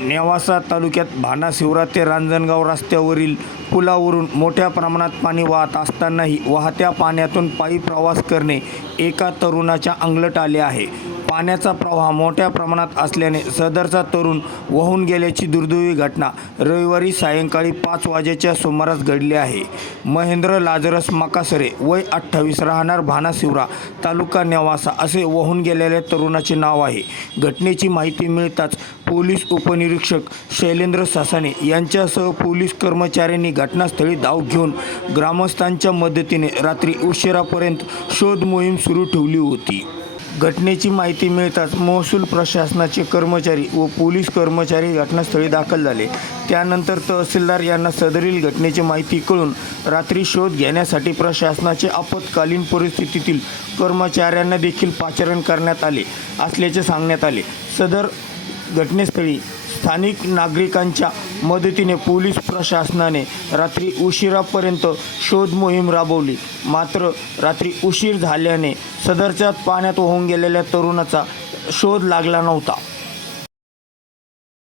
नेवासा तालुक्यात भानाशिवरा ते रांजणगाव रस्त्यावरील पुलावरून मोठ्या प्रमाणात पाणी वाहत असतानाही वाहत्या पाण्यातून पायी प्रवास करणे एका तरुणाच्या अंगलट आले आहे. पाण्याचा प्रवाह मोठ्या प्रमाणात असल्याने सदरचा तरुण वाहून गेल्याची दुर्दैवी घटना रविवारी सायंकाळी पाच वाजेच्या सुमारास घडली आहे. महेंद्र लाजरस मकासरे वय अठ्ठावीस राहणार भानाशिवरा तालुका नेवासा असे वाहून गेलेल्या तरुणाचे नाव आहे. घटनेची माहिती मिळताच पोलीस उपनिरीक्षक शैलेंद्र सासाने यांच्यासह पोलीस कर्मचाऱ्यांनी घटनास्थळी धाव घेऊन ग्रामस्थांच्या मदतीने रात्री उशिरापर्यंत शोध मोहीम सुरू ठेवली होती. घटनेची माहिती मिळताच महसूल प्रशासनाचे कर्मचारी व पोलीस कर्मचारी घटनास्थळी दाखल झाले. त्यानंतर तहसीलदार यांना सदरील घटनेची माहिती कळून रात्री शोध घेण्यासाठी प्रशासनाचे आपत्कालीन परिस्थितीतील कर्मचाऱ्यांना देखील पाचारण करण्यात आले असल्याचे सांगण्यात आले. सदर घटनेस्थळी स्थानिक नागरिकांच्या मदतीने पोलीस प्रशासनाने रात्री उशिरापर्यंत शोध मोहीम राबवली. मात्र रात्री उशीर झाल्याने सदरच्या पाण्यात वाहून गेलेल्या तरुणाचा शोध लागला नव्हता.